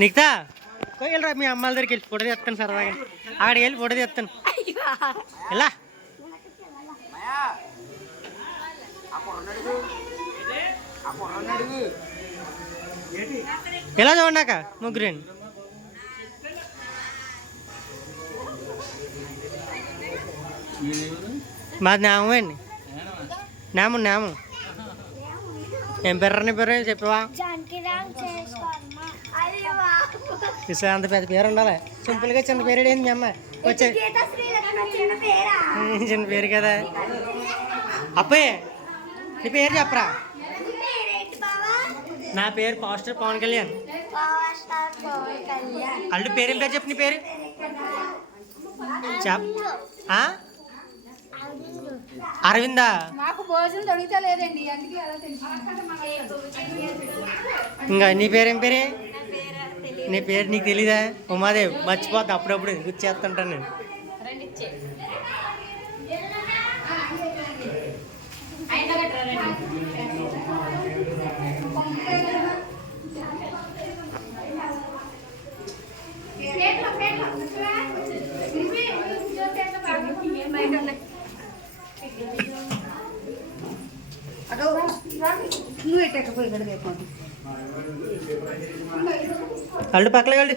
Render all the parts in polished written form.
నిక్తా వెళ్ళరా మీ అమ్మాల దగ్గరికి వెళ్ళి ఫోటో తీస్తాను సరదాగా. అక్కడికి వెళ్ళి ఫోటో తీస్తాను. ఎలా ఎలా చూడన్నాక ముగ్గురండి. మాది నామం అండి. నామం ఏం పేరు నీ పేరు చెప్పవా? అంత పెద్ద పేరు ఉండాలి. సింపుల్గా చిన్న పేరు ఏంది మీ అమ్మ వచ్చే చిన్న పేరు కదా. అప్పయ్య నీ పేరు చెప్పరా? నా పేరు పాస్టర్ పవన్ కళ్యాణ్. అల్లు పేరేం పేరు చెప్పు. నీ పేరు చెప్. అరవిందా? ఇంకా నీ పేరేం పేరే? నీ పేరు నీకు తెలీదా? ఉమాదేవ్. మర్చిపోతా అప్పుడప్పుడు గుర్తు చేస్తుంటాను నేను. కళ్ళు పక్కలే కళ్ళు.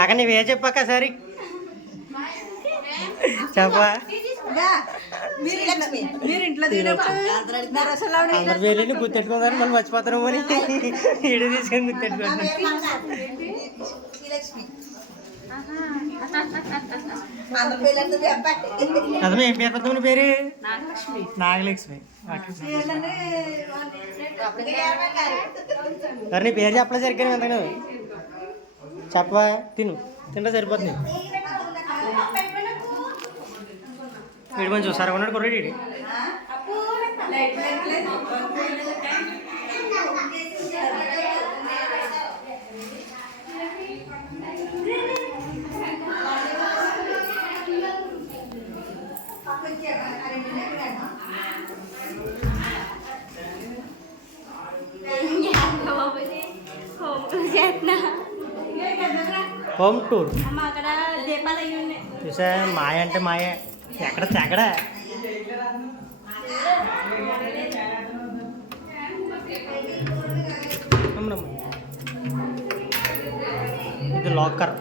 అక్కడ నీవే చెప్పాక సరే చెప్పా. అందరు పేర్లు గుర్తెట్టుకుంటారు మళ్ళీ మర్చిపోతారు అని ఈడు తీసుకొని గుర్తెట్టుకుంటారు. అదే ఏం పేరు పెద్ద పేరు? నాగలక్ష్మి. మరి నీ పేరు చెప్పలే సరిగ్గా ఎంత చెప్పవా? తింటే సరిపోతుంది. వీడు మంచి చూసారా ఉన్నాడు కొరడి. హోమ్ టూర్ చూసా. మాయ అంటే మాయ ఎక్కడ తెగడ. ఇది లాకర్.